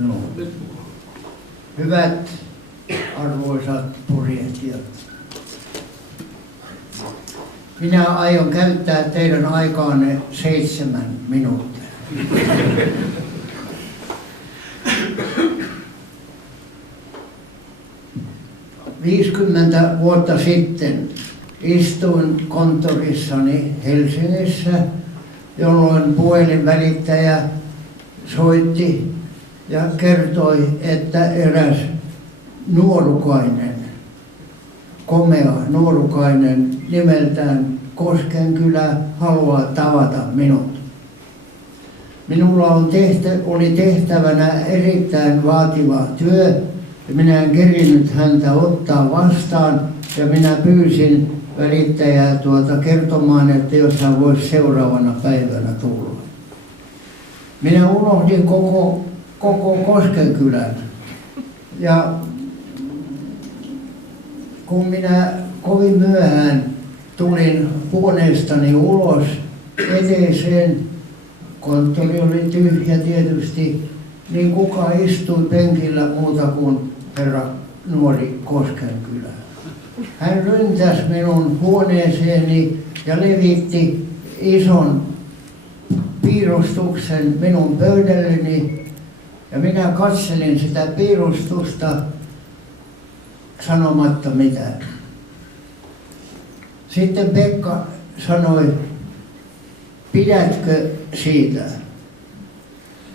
No. Hyvät arvoisat purjehtijat. Minä aion käyttää teidän aikaanne 7 minuuttia. – 50 vuotta sitten istuin konttorissani Helsingissä, jolloin puhelinvälittäjä soitti ja kertoi, että eräs nuorukainen, komea nuorukainen nimeltään Koskenkylä haluaa tavata minut. Minulla oli tehtävänä erittäin vaativa työ ja minä en kerinyt häntä ottaa vastaan ja minä pyysin välittäjää kertomaan, että jos hän voisi seuraavana päivänä tulla. Minä unohdin koko Koskenkylän ja kun minä kovin myöhään tulin huoneestani ulos eteiseen, konttori oli tyhjä tietysti, niin kuka istui penkillä muuta kuin herra nuori Koskenkylä. Hän ryntäsi minun huoneeseeni ja levitti ison piirustuksen minun pöydälleni ja minä katselin sitä piirustusta sanomatta mitään. Sitten Pekka sanoi, pidätkö siitä?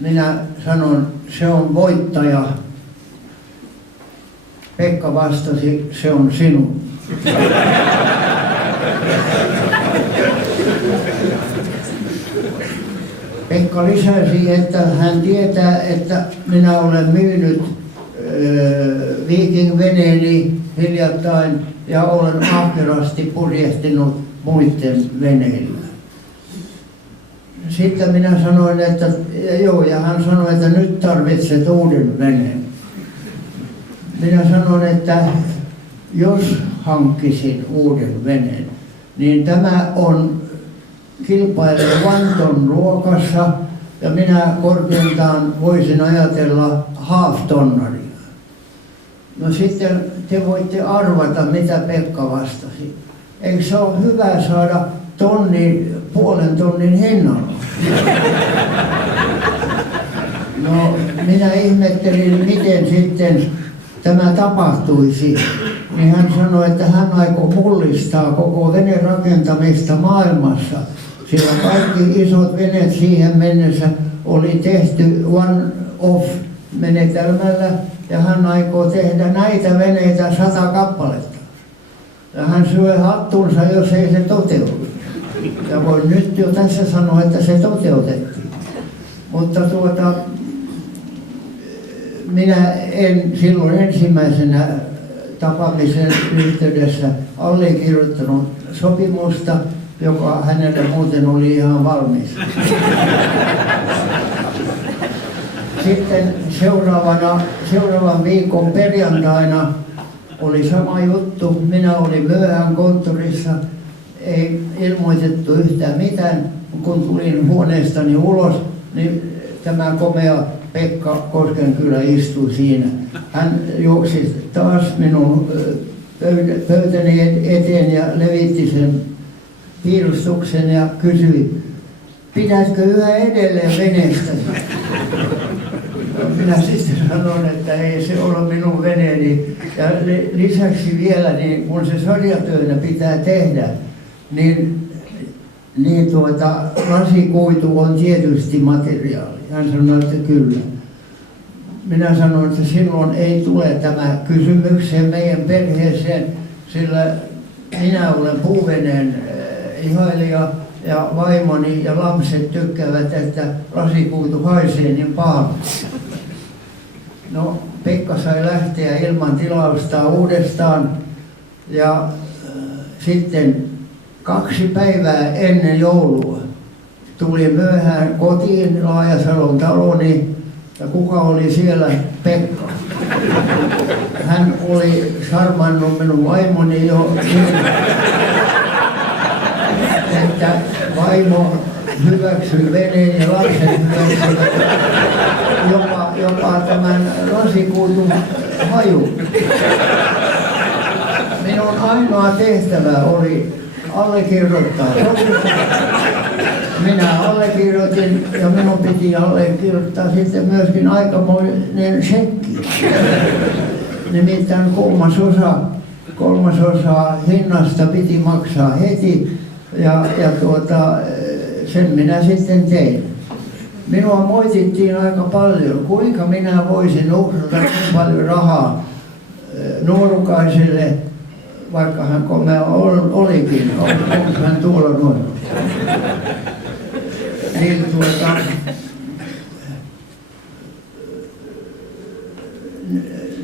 Minä sanon, se on voittaja. Pekka vastasi, se on sinun. Pekka lisäsi, että hän tietää, että minä olen myynyt Viking-veneeni hiljattain ja olen ahkerasti purjehtinut muiden veneillä. Sitten minä sanoin, että joo, ja hän sanoi, että nyt tarvitset uuden veneen. Minä sanoin, että jos hankkisin uuden veneen, niin tämä on kilpailevan ton luokassa ja minä korkeintaan voisin ajatella half-tonnaria. No sitten te voitte arvata, mitä Pekka vastasi. Eikö se ole hyvä saada puolen tonnin hinnalla? No minä ihmettelin, miten sitten tämä tapahtuisi. Niin hän sanoi, että hän aikoo mullistaa koko venerakentamista maailmassa. Sillä kaikki isot veneet siihen mennessä oli tehty one-off-menetelmällä ja hän aikoo tehdä näitä veneitä 100 kappaletta. Ja hän syö hattunsa, jos ei se toteudu. Ja voin nyt jo tässä sanoa, että se toteutettiin. Mutta minä en silloin ensimmäisenä tapaamisen yhteydessä allekirjoittanut sopimusta, joka hänelle muuten oli ihan valmis. Sitten seuraavan viikon perjantaina oli sama juttu. Minä olin myöhään konttorissa, ei ilmoitettu yhtään mitään. Kun tulin huoneestani ulos, niin tämä komea Pekka Koskenkylä istui siinä. Hän juoksi taas minun pöytäni eteen ja levitti sen piirustuksen ja kysyi, pidätkö yhä edelleen veneestä? Minä sitten sanoin, että ei se ole minun veneeni. Ja lisäksi vielä, niin kun se sarjatyönä pitää tehdä, niin lasikuitu on tietysti materiaali. Hän sanoi, että kyllä. Minä sanoin, että silloin ei tule tämä kysymykseen meidän perheeseen, sillä minä olen puuveneen ihailija ja vaimoni ja lapset tykkäävät, että lasikuitu haisee niin paljon. No, Pekka sai lähteä ilman tilausta uudestaan ja sitten 2 päivää ennen joulua tuli myöhään kotiin Laajasalon taloni ja kuka oli siellä? Pekka. Hän oli sarmannut minun vaimoni jo niin, että vaimo hyväksyi veneen ja lapset hyväksyivät jopa tämän lasikuitun haju. Minun ainoa tehtävä oli allekirjoittaa. Minä allekirjoitin ja minun piti allekirjoittaa sitten myöskin aikamoinen shekki. Nimittäin kolmasosa hinnasta piti maksaa heti ja sen minä sitten tein. Minua moitittiin aika paljon, kuinka minä voisin uhrata niin paljon rahaa nuorukaiselle, vaikka hän komea olikin, onko hän tuolla noin. Niin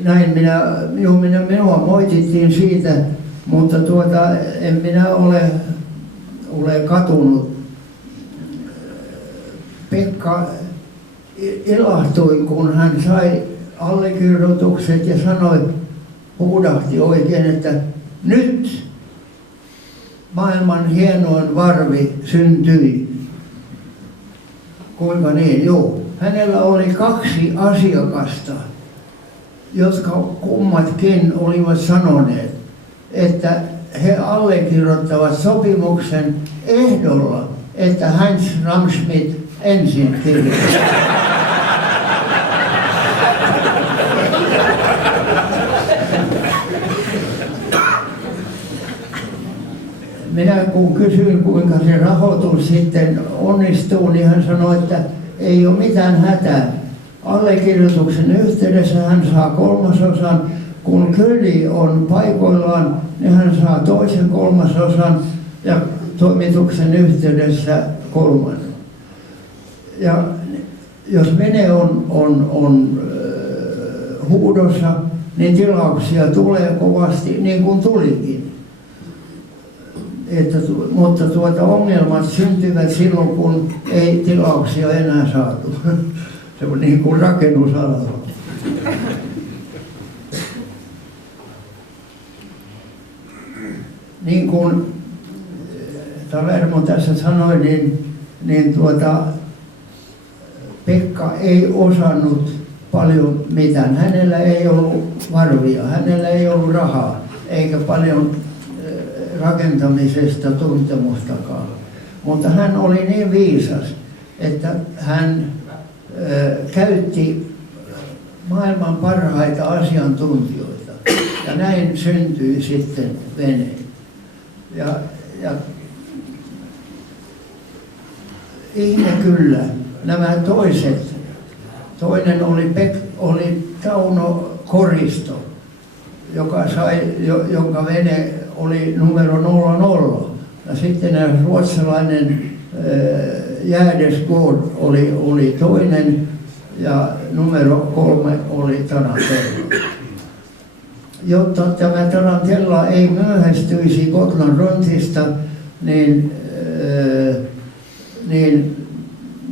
näin minua moitittiin siitä, mutta en minä ole katunut. Pekka ilahtui, kun hän sai allekirjoitukset ja huudahti oikein, että nyt maailman hienoin varvi syntyi. Kuinka niin? Joo. Hänellä oli 2 asiakasta, jotka kummatkin olivat sanoneet, että he allekirjoittavat sopimuksen ehdolla, että Hans Ramschmidt ensin kirjoittaa. Minä kun kysyin, kuinka se rahoitus sitten onnistuu, niin hän sanoi, että ei ole mitään hätää. Allekirjoituksen yhteydessä hän saa 1/3, kun köli on paikoillaan, niin hän saa 2/3 ja toimituksen yhteydessä 1/3. Ja jos vene on huudossa, niin tilauksia tulee kovasti, niin kuin tulikin. Mutta ongelmat syntyvät silloin, kun ei tilauksia enää saatu. Se on niin kuin rakennusalalla. Niin kuin Talermo tässä sanoi, niin Pekka ei osannut paljon mitään. Hänellä ei ollut varvia, hänellä ei ollut rahaa, eikä paljon rakentamisesta tuntemustakaan. Mutta hän oli niin viisas, että hän käytti maailman parhaita asiantuntijoita. Ja näin syntyi sitten vene. Ja ihme kyllä, nämä toiset, toinen oli Tauno Koristo, jonka vene oli numero 00. Ja sitten ruotsalainen Gärdesgård oli toinen ja numero 3 oli Tarantella. Jotta tämä Tarantella ei myöhästyisi Gotland-Runtista, niin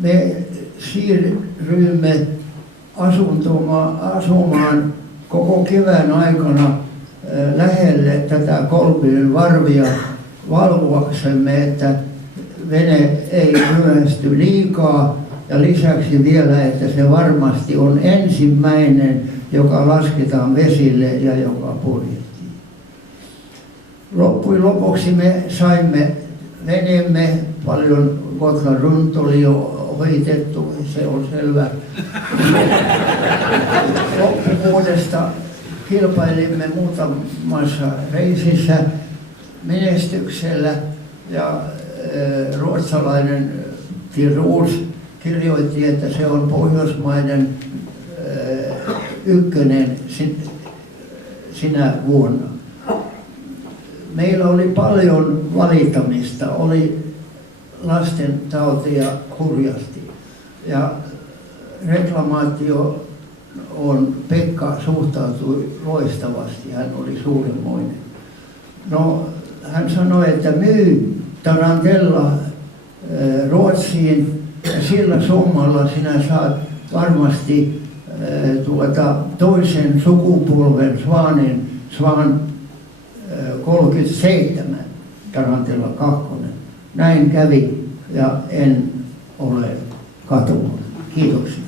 me siirryimme asumaan koko kevään aikana lähelle tätä Kolbyn varvia valvoaksemme, että vene ei myöhästy liikaa ja lisäksi vielä, että se varmasti on ensimmäinen, joka lasketaan vesille ja joka purjettiin. Loppujen lopuksi me saimme veneemme, paljon Gotland Runt oli jo ohitettu, se on selvä. Loppuvuodesta kilpailimme muutamassa reisissä menestyksellä ja ruotsalainen Tiruus kirjoitti, että se on Pohjoismaiden ykkönen sinä vuonna. Meillä oli paljon valittamista, oli lasten tautia hurjasti ja reklamaatio Pekka suhtautui loistavasti, hän oli suuremmoinen. No, hän sanoi, että myy Tarantella Ruotsiin ja sillä summalla sinä saat varmasti toisen sukupolven Svan 37, Tarantella 2. Näin kävi ja en ole katunut. Kiitoksia.